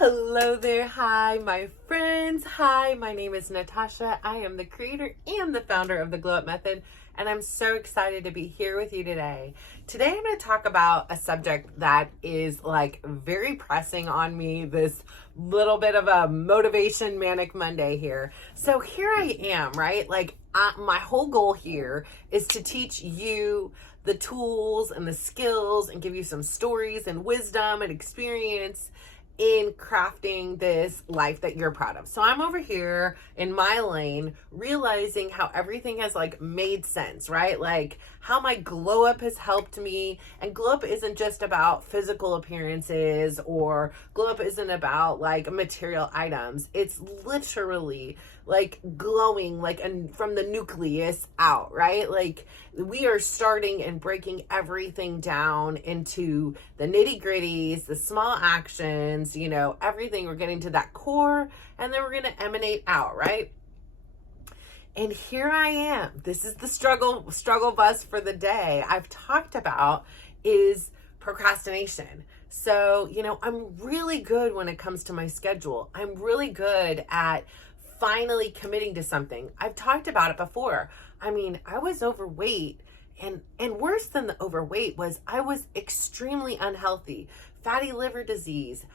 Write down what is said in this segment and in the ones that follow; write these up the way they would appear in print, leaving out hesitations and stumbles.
Hello there. Hi, my friends. Hi, my name is Natasha. I am the creator and the founder of the Glow Up Method, and I'm so excited to be here with you today. Today, I'm going to talk about a subject that is like very pressing on me, this little bit of a motivation manic Monday here. So here I am, right? My whole goal here is to teach you the tools and the skills and give you some stories and wisdom and experience in crafting this life that you're proud of. So I'm over here in my lane, realizing how everything has made sense, right? Like how my glow up has helped me. And glow up isn't just about physical appearances, or glow up isn't about material items. It's literally glowing and from the nucleus out, right? Like we are starting and breaking everything down into the nitty gritties, the small actions, everything. We're getting to that core, and then we're going to emanate out, right? And here I am. This is the struggle bus for the day I've talked about is procrastination. So, I'm really good when it comes to my schedule. I'm really good at finally committing to something. I've talked about it before. I mean, I was overweight, and worse than the overweight was I was extremely unhealthy. Fatty liver disease,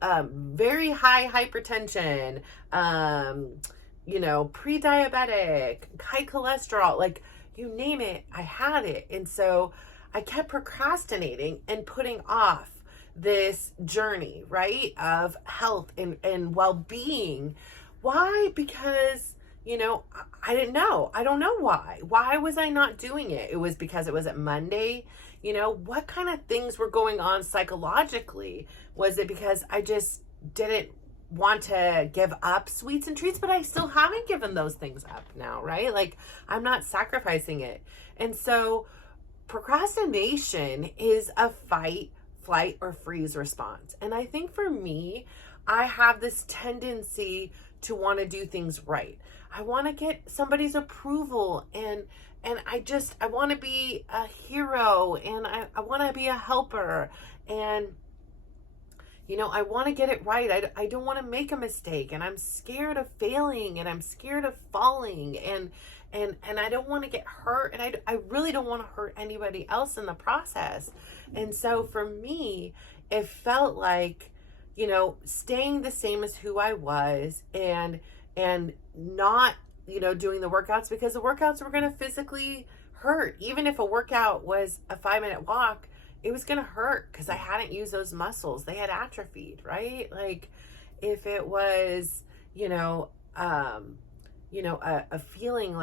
very high hypertension, pre-diabetic, high cholesterol, you name it, I had it. And so I kept procrastinating and putting off this journey, right, of health and well-being. Why? Because, I didn't know. I don't know why. Why was I not doing it? It was because it was at Monday. What kind of things were going on psychologically? Was it because I just didn't want to give up sweets and treats, but I still haven't given those things up now, right? I'm not sacrificing it. And so procrastination is a fight, flight, or freeze response. And I think for me, I have this tendency to want to do things right. I want to get somebody's approval, and I want to be a hero, and I want to be a helper, and I want to get it right. I don't want to make a mistake, and I'm scared of failing, and I'm scared of falling, and I don't want to get hurt, and I really don't want to hurt anybody else in the process. And so for me, it felt like staying the same as who I was, and not, doing the workouts, because the workouts were going to physically hurt. Even if a workout was a 5-minute walk, it was going to hurt because I hadn't used those muscles. They had atrophied, right? If it was, a feeling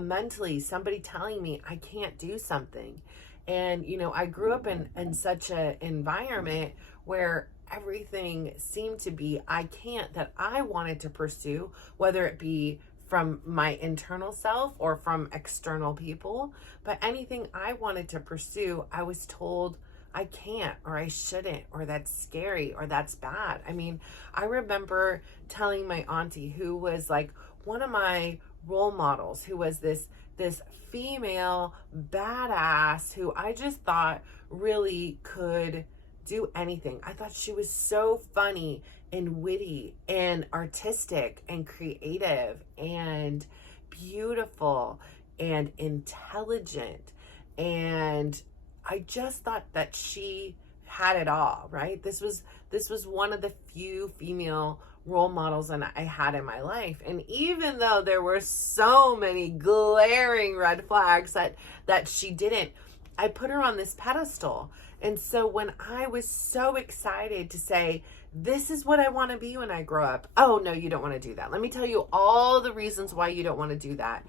mentally somebody telling me I can't do something. And, I grew up in such an environment where everything seemed to be I can't, that I wanted to pursue, whether it be from my internal self or from external people. But anything I wanted to pursue, I was told I can't, or I shouldn't, or that's scary, or that's bad. I mean, I remember telling my auntie, who was one of my role models, who was this female badass who I just thought really could do anything. I thought she was so funny and witty and artistic and creative and beautiful and intelligent. And I just thought that she had it all, right? This was one of the few female role models that I had in my life. And even though there were so many glaring red flags that she didn't, I put her on this pedestal. And so when I was so excited to say, this is what I want to be when I grow up. Oh, no, you don't want to do that. Let me tell you all the reasons why you don't want to do that.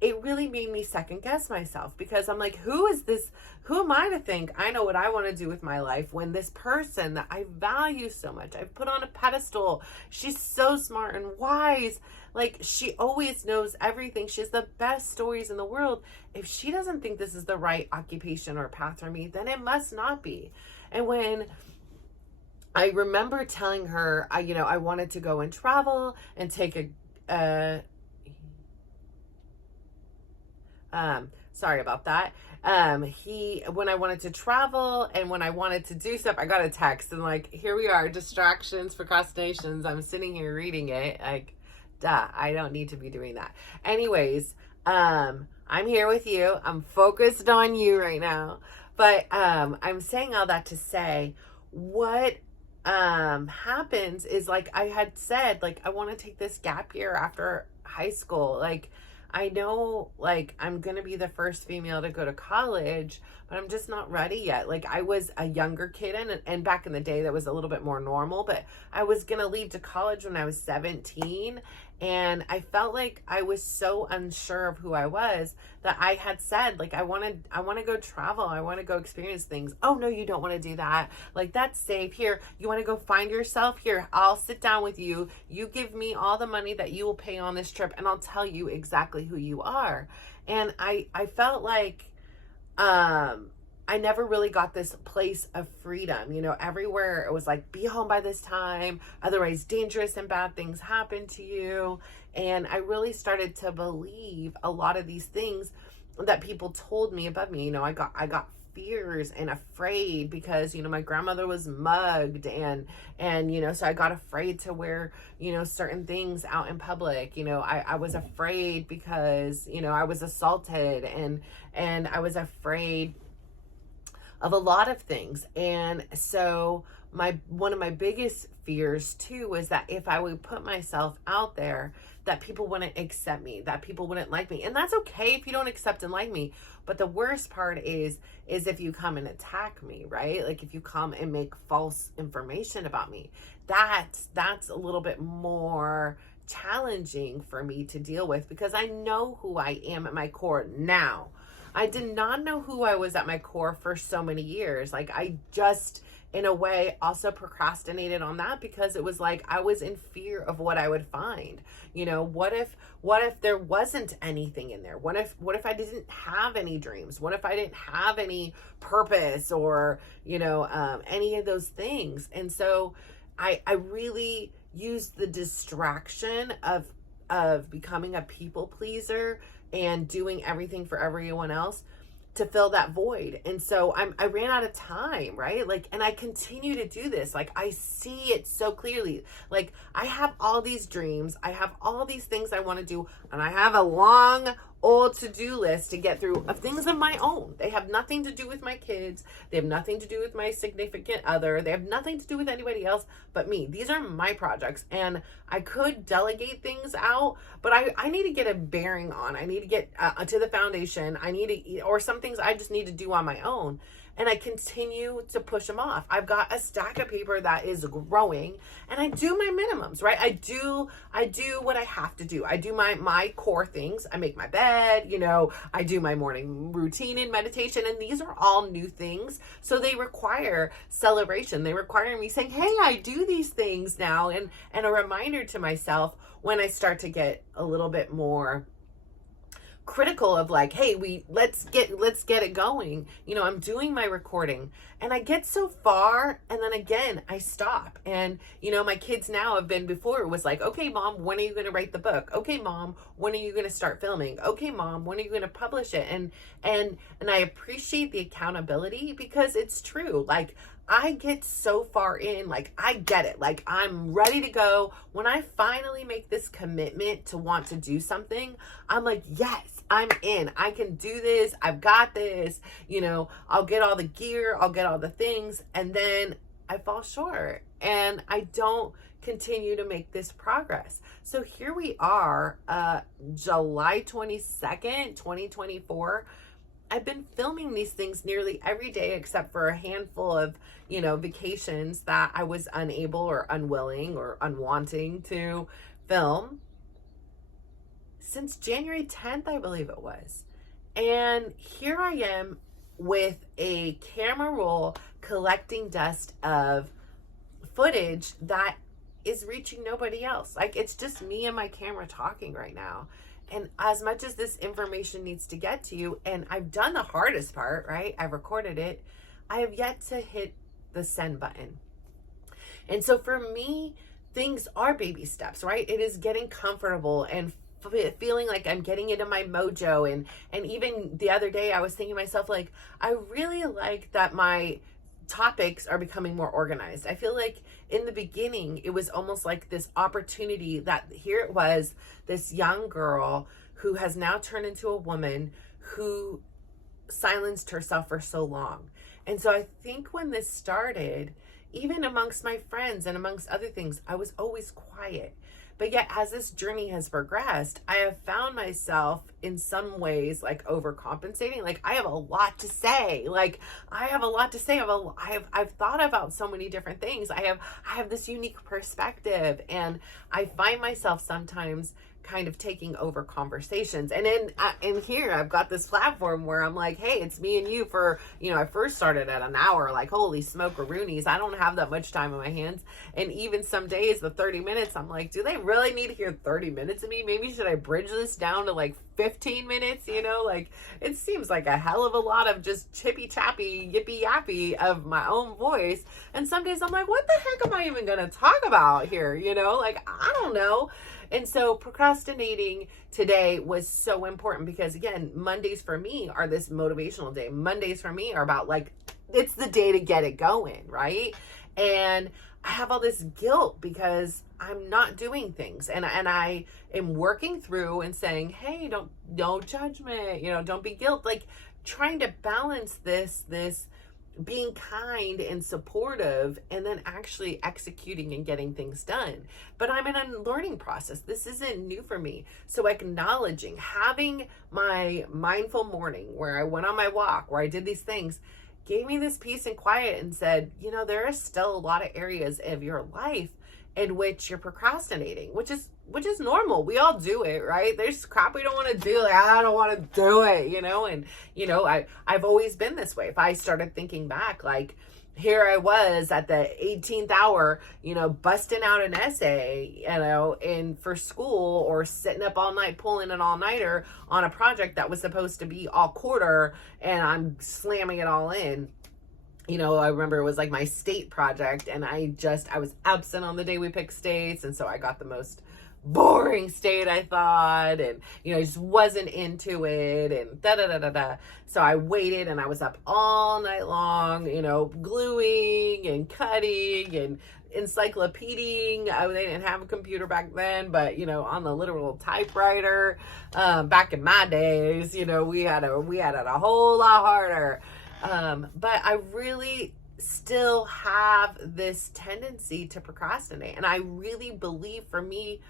It really made me second guess myself, because I'm like, who is this? Who am I to think I know what I want to do with my life, when this person that I value so much, I've put on a pedestal, she's so smart and wise. She always knows everything. She has the best stories in the world. If she doesn't think this is the right occupation or path for me, then it must not be. And when I remember telling her, I wanted to go and travel and take Sorry about that. When I wanted to travel and when I wanted to do stuff, I got a text and like, here we are, distractions, procrastinations. I'm sitting here reading it. Like, duh, I don't need to be doing that. Anyways, I'm here with you. I'm focused on you right now. But I'm saying all that to say what happens is, like I had said, like I want to take this gap year after high school. Like I know, like I'm gonna be the first female to go to college, but I'm just not ready yet. Like I was a younger kid, and back in the day that was a little bit more normal, but I was gonna leave to college when I was 17, and I felt like I was so unsure of who I was that I had said, like, I want to go travel. I want to go experience things. Oh no, you don't want to do that. Like, that's safe. Here, you want to go find yourself? Here, I'll sit down with you. You give me all the money that you will pay on this trip, and I'll tell you exactly who you are. And I felt like, I never really got this place of freedom. You know, everywhere it was like, be home by this time, otherwise dangerous and bad things happen to you. And I really started to believe a lot of these things that people told me above me. You know, I got fears and afraid because, you know, my grandmother was mugged, and you know, so I got afraid to wear, you know, certain things out in public. You know, I was afraid because, you know, I was assaulted, and I was afraid of a lot of things. And so one of my biggest fears too was that if I would put myself out there, that people wouldn't accept me, that people wouldn't like me. And that's okay if you don't accept and like me. But the worst part is if you come and attack me, right? Like if you come and make false information about me, that's a little bit more challenging for me to deal with, because I know who I am at my core now. I did not know who I was at my core for so many years. Like I just, in a way, also procrastinated on that because it was like I was in fear of what I would find. You know, what if there wasn't anything in there? What if I didn't have any dreams? What if I didn't have any purpose, or, you know, any of those things? And so I really used the distraction of becoming a people pleaser and doing everything for everyone else to fill that void. And so I ran out of time, right? Like, and I continue to do this. Like, I see it so clearly. Like, I have all these dreams. I have all these things I want to do. And I have a long, old to-do list to get through of things of my own. They have nothing to do with my kids. They have nothing to do with my significant other. They have nothing to do with anybody else but me. These are my projects. And I could delegate things out, but I need to get a bearing on. I need to get to the foundation. I need to, or some things I just need to do on my own. And I continue to push them off. I've got a stack of paper that is growing, and I do my minimums, right? I do what I have to do. I do my core things. I make my bed, you know, I do my morning routine and meditation, and these are all new things. So they require celebration. They require me saying, hey, I do these things now, and a reminder to myself when I start to get a little bit more critical of like, hey, let's get it going. You know, I'm doing my recording and I get so far, and then again I stop. And you know, my kids now have been, before it was like, okay mom, when are you going to write the book? Okay mom, when are you going to start filming? Okay mom, when are you going to publish it? And I appreciate the accountability, because it's true. Like, I get so far in, like, I get it. Like, I'm ready to go. When I finally make this commitment to want to do something, I'm like, yes, I'm in. I can do this. I've got this. You know, I'll get all the gear. I'll get all the things. And then I fall short and I don't continue to make this progress. So here we are, July 22nd, 2024. I've been filming these things nearly every day, except for a handful of, you know, vacations that I was unable or unwilling or unwanting to film, since January 10th, I believe it was. And here I am with a camera roll collecting dust of footage that is reaching nobody else. Like, it's just me and my camera talking right now. And as much as this information needs to get to you, and I've done the hardest part, right? I've recorded it. I have yet to hit the send button. And so for me, things are baby steps, right? It is getting comfortable and feeling like I'm getting into my mojo. And even the other day I was thinking to myself, like, I really like that my topics are becoming more organized. I feel like in the beginning it was almost like this opportunity that here it was, this young girl who has now turned into a woman who silenced herself for so long. And so I think when this started, even amongst my friends and amongst other things, I was always quiet. But yet, as this journey has progressed, I have found myself in some ways like overcompensating. Like, I have a lot to say. Like, I have a lot to say. I've thought about so many different things. I have this unique perspective, and I find myself sometimes kind of taking over conversations. And in here, I've got this platform where I'm like, hey, it's me and you for, I first started at an hour, like, holy smoke-a-roonies. I don't have that much time in my hands. And even some days, the 30 minutes, I'm like, do they really need to hear 30 minutes of me? Maybe should I bridge this down to like 15 minutes? Like, it seems like a hell of a lot of just chippy chappy, yippy yappy of my own voice. And some days I'm like, what the heck am I even going to talk about here? Like, I don't know. And so procrastinating today was so important because, again, Mondays for me are this motivational day. Mondays for me are about, like, it's the day to get it going, right? And I have all this guilt because I'm not doing things. And I am working through and saying, hey, don't judgment, don't be guilt. Like, trying to balance this being kind and supportive and then actually executing and getting things done. But I'm in a learning process. This isn't new for me. So acknowledging, having my mindful morning where I went on my walk, where I did these things, gave me this peace and quiet and said, there are still a lot of areas of your life in which you're procrastinating, which is normal. We all do it, right? There's crap we don't want to do. Like, I don't want to do it, and I've always been this way. If I started thinking back, like, here I was at the 18th hour, busting out an essay, in for school, or sitting up all night pulling an all-nighter on a project that was supposed to be all quarter, and I'm slamming it all in. I remember it was like my state project, and I was absent on the day we picked states, and so I got the most boring state, I thought, and I just wasn't into it, and da-da-da-da-da. So I waited, and I was up all night long, gluing and cutting and encyclopediaing. They didn't have a computer back then, but on the literal typewriter, back in my days, we had it a whole lot harder. But I really still have this tendency to procrastinate. And I really believe, for me,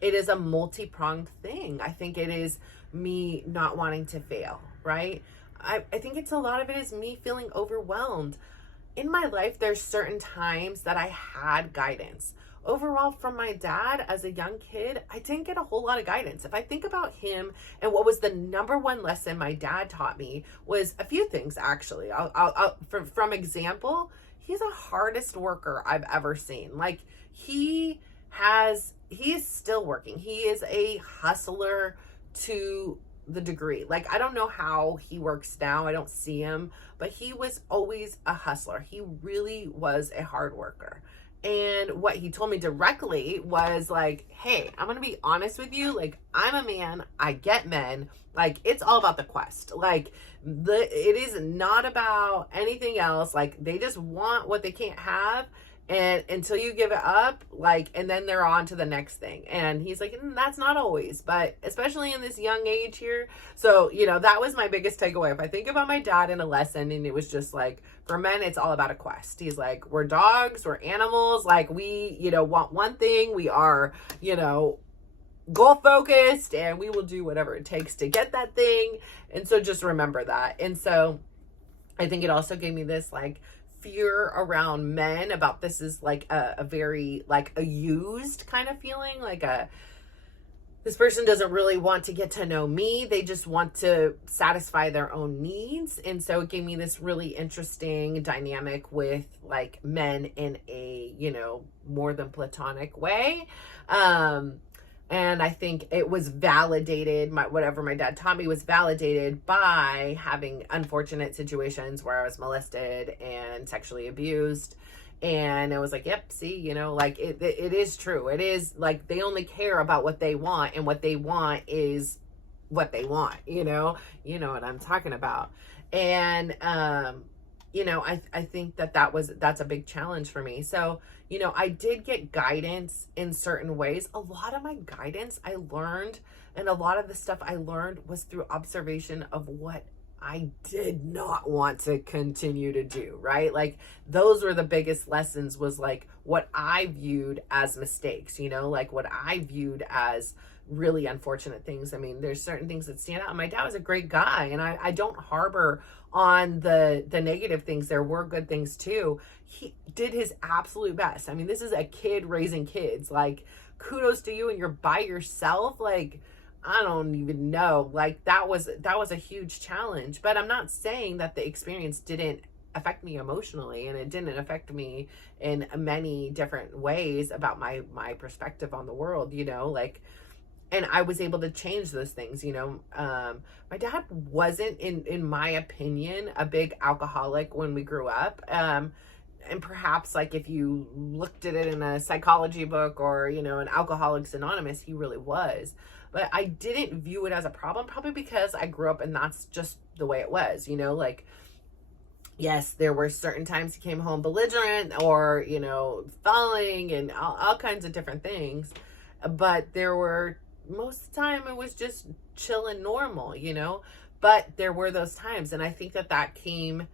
it is a multi-pronged thing. I think it is me not wanting to fail, right? I think a lot of it is me feeling overwhelmed. In my life, there's certain times that I had guidance. Overall, from my dad as a young kid, I didn't get a whole lot of guidance. If I think about him, and what was the number one lesson my dad taught me was a few things, actually. From example, he's the hardest worker I've ever seen. Like, he is still working. He is a hustler to the degree. Like, I don't know how he works now. I don't see him, but he was always a hustler. He really was a hard worker. And what he told me directly was like, hey, I'm going to be honest with you. Like, I'm a man. I get men. Like, it's all about the quest. Like, it is not about anything else. Like, they just want what they can't have. And until you give it up, like, and then they're on to the next thing. And he's like, that's not always, but especially in this young age here. So, that was my biggest takeaway. If I think about my dad in a lesson, and it was just like, for men, it's all about a quest. He's like, we're dogs, we're animals. Like, we, want one thing. We are, goal focused, and we will do whatever it takes to get that thing. And so just remember that. And so I think it also gave me this, like, fear around men about this is like a very, like, a used kind of feeling, like this person doesn't really want to get to know me. They just want to satisfy their own needs. And so it gave me this really interesting dynamic with, like, men in a, more than platonic way. And I think it was validated, whatever my dad taught me was validated by having unfortunate situations where I was molested and sexually abused. And I was like, yep, see, like it is true. It is like they only care about what they want, and what they want is what they want, you know what I'm talking about. And, I think that's a big challenge for me. So, I did get guidance in certain ways. A lot of my guidance I learned, and a lot of the stuff I learned was through observation of what I did not want to continue to do, right? Like those were the biggest lessons, was like what I viewed as mistakes, like what I viewed as really unfortunate things. I mean, there's certain things that stand out. My dad was a great guy, and I don't harbor on the negative things. There were good things too. He did his absolute best. I mean, this is a kid raising kids. Like, kudos to you, and you're by yourself. Like, I don't even know. Like that was a huge challenge. But I'm not saying that the experience didn't affect me emotionally, and it didn't affect me in many different ways about my perspective on the world, like, and I was able to change those things, my dad wasn't, in my opinion, a big alcoholic when we grew up. And perhaps like if you looked at it in a psychology book or, an Alcoholics Anonymous, he really was. But I didn't view it as a problem, probably because I grew up and that's just the way it was, like, yes, there were certain times he came home belligerent or, falling and all kinds of different things. But there were, most of the time it was just chill and normal, but there were those times. And I think that came,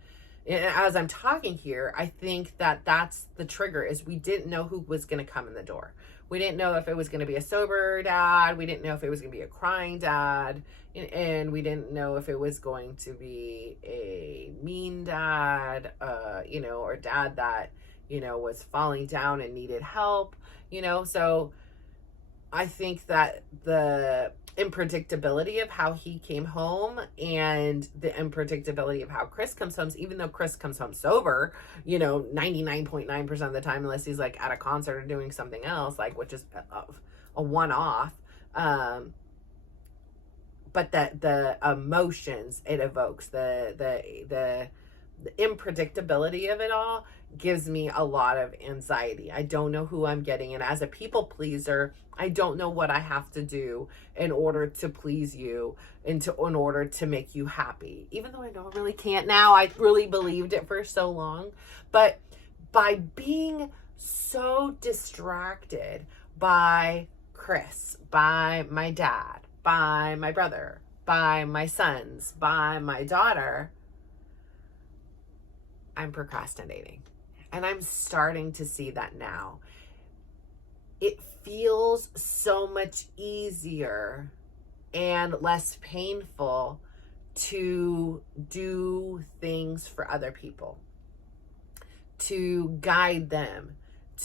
as I'm talking here, I think that's the trigger, is we didn't know who was going to come in the door. We didn't know if it was going to be a sober dad. We didn't know if it was going to be a crying dad. And we didn't know if it was going to be a mean dad, or dad that, was falling down and needed help, So I think that the unpredictability of how he came home and the unpredictability of how Chris comes home, even though Chris comes home sober, 99.9% of the time, unless he's like at a concert or doing something else, like, which is a one-off. But the emotions it evokes, the unpredictability of it all gives me a lot of anxiety. I don't know who I'm getting. And as a people pleaser, I don't know what I have to do in order to please you and in order to make you happy. Even though I know I really can't now. I really believed it for so long. But by being so distracted by Chris, by my dad, by my brother, by my sons, by my daughter, I'm procrastinating. And I'm starting to see that now. It feels so much easier and less painful to do things for other people, to guide them,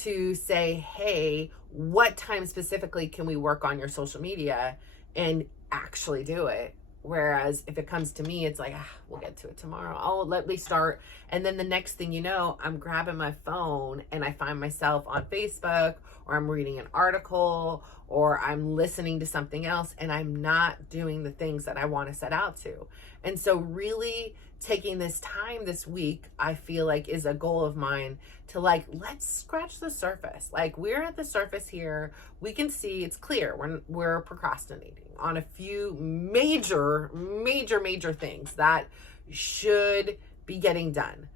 to say, hey, what time specifically can we work on your social media, and actually do it. Whereas if it comes to me, it's like, we'll get to it tomorrow. Oh, let me start. And then the next thing you know, I'm grabbing my phone and I find myself on Facebook, or I'm reading an article, or I'm listening to something else, and I'm not doing the things that I want to set out to. And so really taking this time this week, I feel like is a goal of mine to like, let's scratch the surface. Like, we're at the surface here. We can see, it's clear we're procrastinating on a few major things that should be getting done.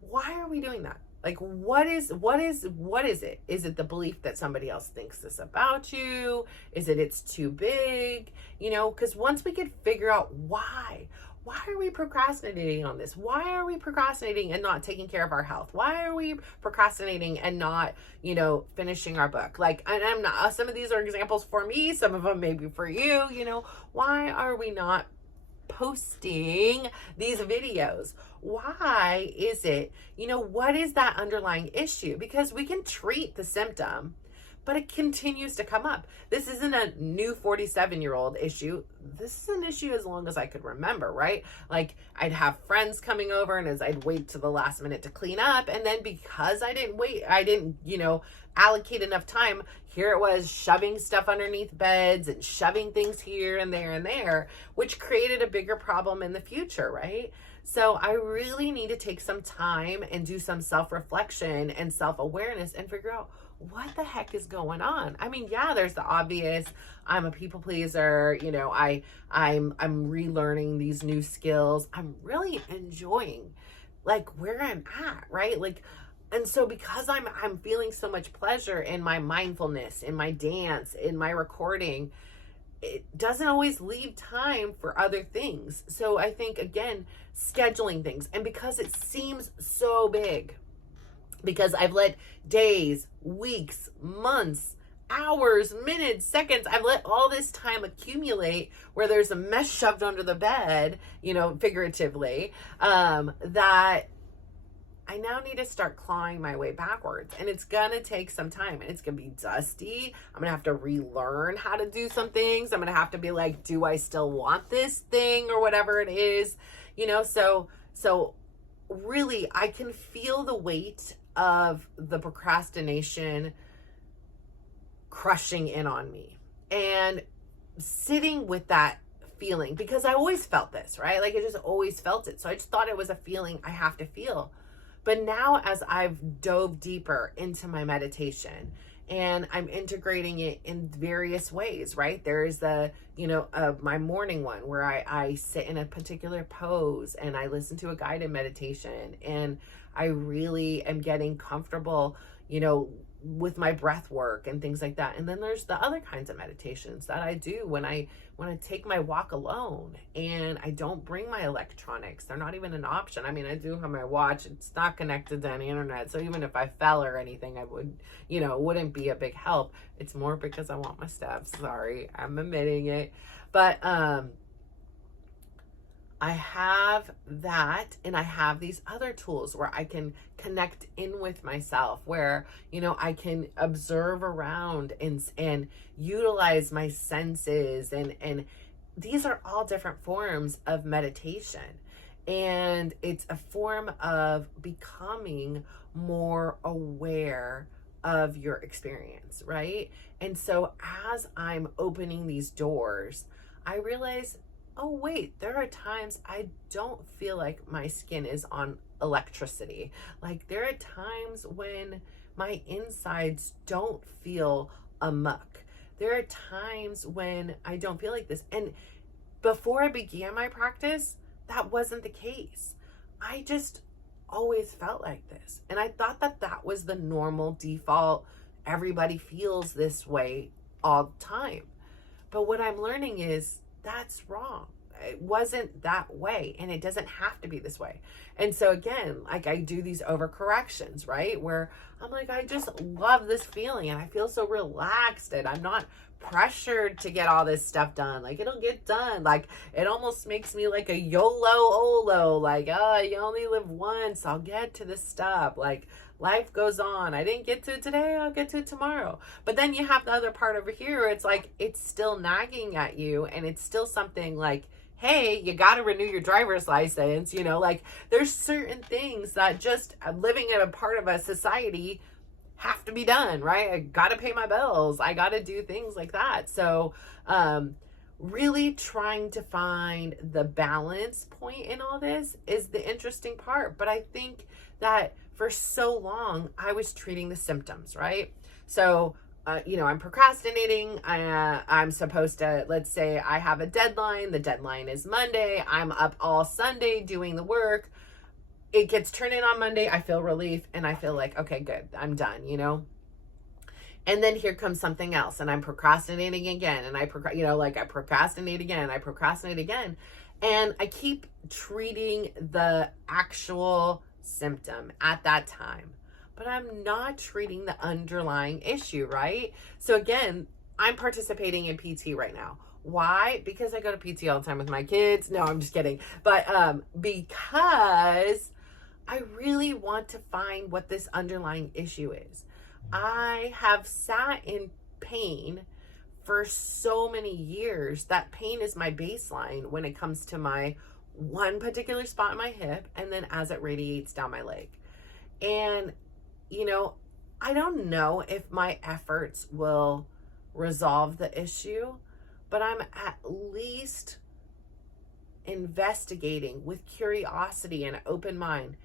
Why are we doing that? Like, what is it? Is it the belief that somebody else thinks this about you? Is it it's too big? Because once we could figure out why are we procrastinating on this? Why are we procrastinating and not taking care of our health? Why are we procrastinating and not, finishing our book? Like, and I'm not, some of these are examples for me, some of them maybe for you, why are we not posting these videos? Why is it, what is that underlying issue? Because we can treat the symptom, but it continues to come up. This isn't a new 47-year-old issue. This is an issue as long as I could remember, right? Like, I'd have friends coming over, and as I'd wait to the last minute to clean up, and then because I didn't allocate enough time, here it was shoving stuff underneath beds and shoving things here and there, which created a bigger problem in the future, right? So I really need to take some time and do some self-reflection and self-awareness and figure out what the heck is going on. I mean, yeah, there's the obvious. I'm a people pleaser. You know, I'm relearning these new skills. I'm really enjoying like where I'm at, right? Like, and so because I'm feeling so much pleasure in my mindfulness, in my dance, in my recording, it doesn't always leave time for other things. So I think, again, scheduling things. And because it seems so big, because I've let days, weeks, months, hours, minutes, seconds, I've let all this time accumulate where there's a mess shoved under the bed, you know, figuratively, that I now need to start clawing my way backwards, and it's gonna take some time, and it's gonna be dusty. I'm gonna have to relearn how to do some things. I'm gonna have to be like, do I still want this thing or whatever it is, you know? So really, I can feel the weight of the procrastination crushing in on me, and sitting with that feeling, because I always felt this, right? Like I just always felt it. So I just thought it was a feeling I have to feel. But now, as I've dove deeper into my meditation and I'm integrating it in various ways, right? There is the, you know, my morning one where I sit in a particular pose and I listen to a guided meditation, and I really am getting comfortable, you know, with my breath work and things like that. And then there's the other kinds of meditations that I do when I take my walk alone and I don't bring my electronics. They're not even an option. I mean, I do have my watch. It's not connected to any internet. So even if I fell or anything, I would, you know, it wouldn't be a big help. It's more because I want my steps. Sorry, I'm admitting it. But I have that, and I have these other tools where I can connect in with myself, where, you know, I can observe around and utilize my senses, and these are all different forms of meditation. And it's a form of becoming more aware of your experience, right? And so as I'm opening these doors, I realize, oh wait, there are times I don't feel like my skin is on electricity. Like there are times when my insides don't feel amuck. There are times when I don't feel like this. And before I began my practice, that wasn't the case. I just always felt like this. And I thought that that was the normal default. Everybody feels this way all the time. But what I'm learning is that's wrong. It wasn't that way, and it doesn't have to be this way. And so again, like I do these overcorrections, right? Where I'm like, I just love this feeling and I feel so relaxed and I'm not pressured to get all this stuff done. Like it'll get done. Like it almost makes me like a YOLO, like, oh, you only live once. I'll get to this stuff. Like life goes on. I didn't get to it today. I'll get to it tomorrow. But then you have the other part over here. It's like, it's still nagging at you, and it's still something like, hey, you got to renew your driver's license. You know, like there's certain things that just living in a part of a society have to be done, right? I got to pay my bills. I got to do things like that. So, really trying to find the balance point in all this is the interesting part. But I think that for so long, I was treating the symptoms, right? So, you know, I'm procrastinating. I'm supposed to, let's say I have a deadline. The deadline is Monday. I'm up all Sunday doing the work. It gets turned in on Monday. I feel relief and I feel like, okay, good. I'm done, you know? And then here comes something else and I'm procrastinating again. And I procrastinate again. I procrastinate again. And I keep treating the actual symptom at that time, but I'm not treating the underlying issue, right? So again, I'm participating in PT right now. Why? Because I go to PT all the time with my kids. No, I'm just kidding. But because I really want to find what this underlying issue is. I have sat in pain for so many years that pain is my baseline when it comes to my one particular spot in my hip, and then as it radiates down my leg. And, you know, I don't know if my efforts will resolve the issue, but I'm at least investigating with curiosity and an open mind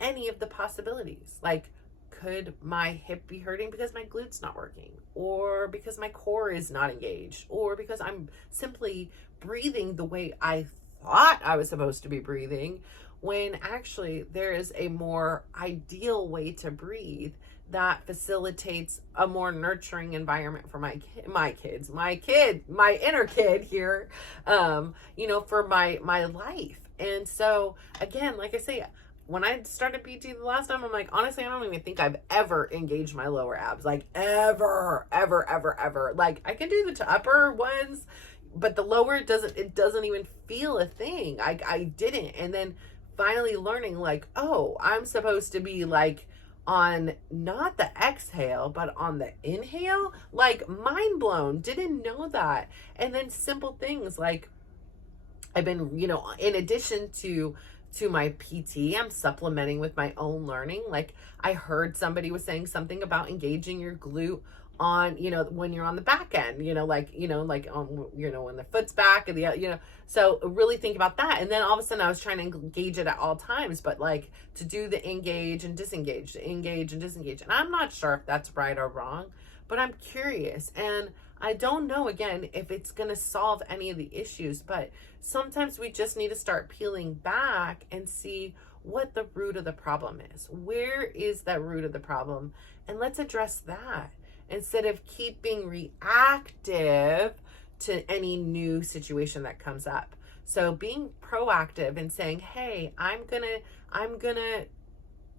any of the possibilities. Like, could my hip be hurting because my glute's not working, or because my core is not engaged, or because I'm simply breathing the way I thought I was supposed to be breathing, when actually there is a more ideal way to breathe that facilitates a more nurturing environment for my inner kid here, for my life. And so again, like I say, when I started PT the last time, I'm like, honestly, I don't even think I've ever engaged my lower abs, like ever. Like, I can do the upper ones, but the lower, it doesn't even feel a thing. I didn't. And then finally learning, like, oh, I'm supposed to be like on not the exhale, but on the inhale. Like, mind blown, didn't know that. And then simple things like, I've been, in addition to my PT, I'm supplementing with my own learning. Like, I heard somebody was saying something about engaging your glute on, when you're on the back end, when the foot's back and so really think about that. And then all of a sudden I was trying to engage it at all times, but like to do the engage and disengage, engage and disengage. And I'm not sure if that's right or wrong, but I'm curious. And I don't know, again, if it's going to solve any of the issues, but sometimes we just need to start peeling back and see what the root of the problem is. Where is that root of the problem? And let's address that instead of keep being reactive to any new situation that comes up. So being proactive and saying, hey, I'm gonna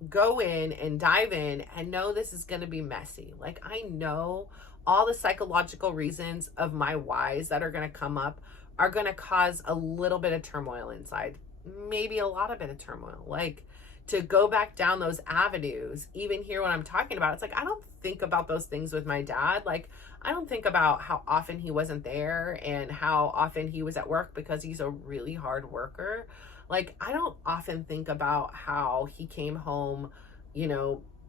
go in and dive in and know this is gonna be messy. Like, I know all the psychological reasons of my whys that are gonna come up are gonna cause a little bit of turmoil inside, maybe a lot of bit of turmoil. Like, to go back down those avenues, even here when I'm talking about, it's like, I don't think about those things with my dad. Like, I don't think about how often he wasn't there and how often he was at work because he's a really hard worker. Like, I don't often think about how he came home,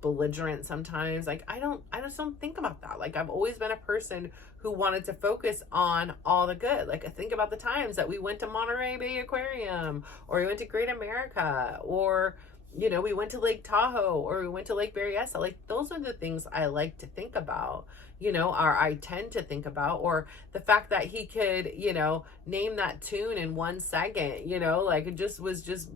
belligerent sometimes. Like, I just don't think about that. Like, I've always been a person who wanted to focus on all the good. Like, I think about the times that we went to Monterey Bay Aquarium, or we went to Great America, or we went to Lake Tahoe, or we went to Lake Berryessa. Like, those are the things I like to think about, or I tend to think about. Or the fact that he could, name that tune in 1 second, like, it just was just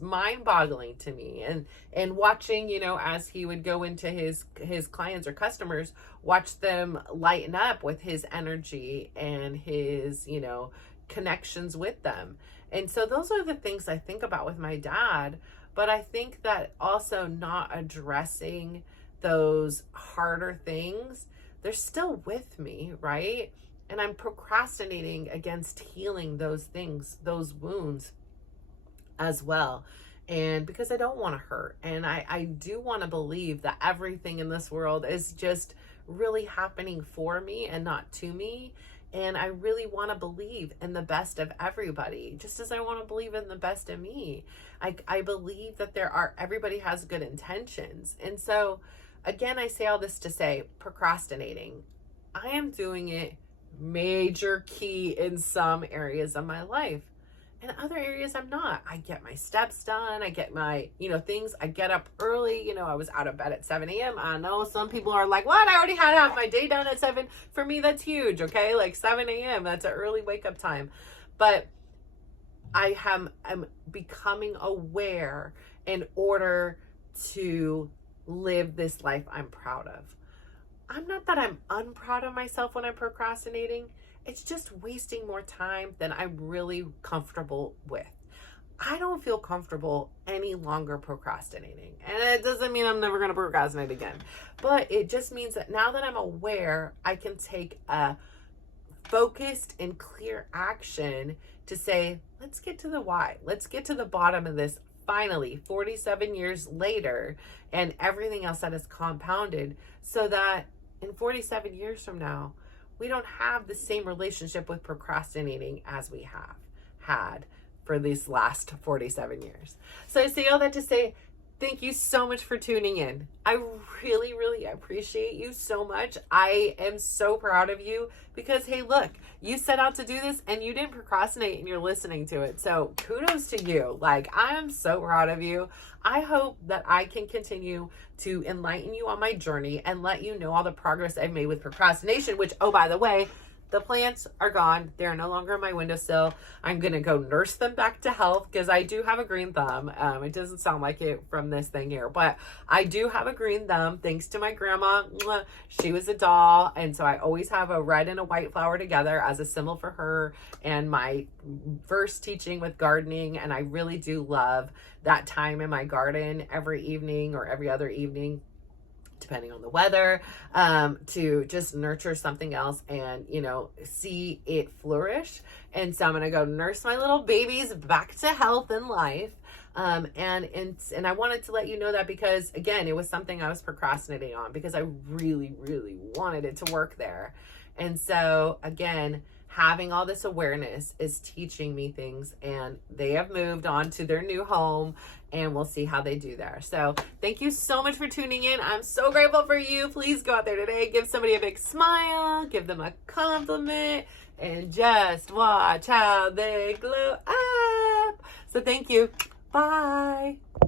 mind-boggling to me. And watching, as he would go into his clients or customers, watch them lighten up with his energy and his, connections with them. And so those are the things I think about with my dad. But I think that also not addressing those harder things, they're still with me, right? And I'm procrastinating against healing those things, those wounds as well. And because I don't want to hurt. And I do want to believe that everything in this world is just really happening for me and not to me. And I really want to believe in the best of everybody, just as I want to believe in the best of me. I believe that everybody has good intentions. And so, again, I say all this to say, procrastinating. I am doing it major key in some areas of my life. In other areas, I'm not. I get my steps done. I get my, things. I get up early. I was out of bed at 7 a.m. I know some people are like, what? I already had half my day done at 7. For me, that's huge, okay? Like 7 a.m., that's an early wake-up time. But I'm becoming aware in order to live this life I'm proud of. I'm not that I'm unproud of myself when I'm procrastinating. It's just wasting more time than I'm really comfortable with. I don't feel comfortable any longer procrastinating. And it doesn't mean I'm never going to procrastinate again. But it just means that now that I'm aware, I can take a focused and clear action to say, let's get to the why. Let's get to the bottom of this. Finally, 47 years later, and everything else that is compounded, so that in 47 years from now, we don't have the same relationship with procrastinating as we have had for these last 47 years. So I say all that to say, Thank you so much for tuning in. I really, really appreciate you so much. I am so proud of you because, hey, look, you set out to do this and you didn't procrastinate and you're listening to it. So kudos to you. Like, I am so proud of you. I hope that I can continue to enlighten you on my journey and let you know all the progress I've made with procrastination, which, oh, by the way, the plants are gone. They're no longer on my windowsill. I'm going to go nurse them back to health because I do have a green thumb. It doesn't sound like it from this thing here, but I do have a green thumb thanks to my grandma. She was a doll. And so I always have a red and a white flower together as a symbol for her and my first teaching with gardening. And I really do love that time in my garden every evening or every other evening, depending on the weather, to just nurture something else and, see it flourish. And so I'm going to go nurse my little babies back to health and life. And I wanted to let you know that because, again, it was something I was procrastinating on because I really, really wanted it to work there. And so, again, having all this awareness is teaching me things, and they have moved on to their new home, and we'll see how they do there. So thank you so much for tuning in. I'm so grateful for you. Please go out there today, give somebody a big smile, give them a compliment, and just watch how they glow up. So thank you. Bye.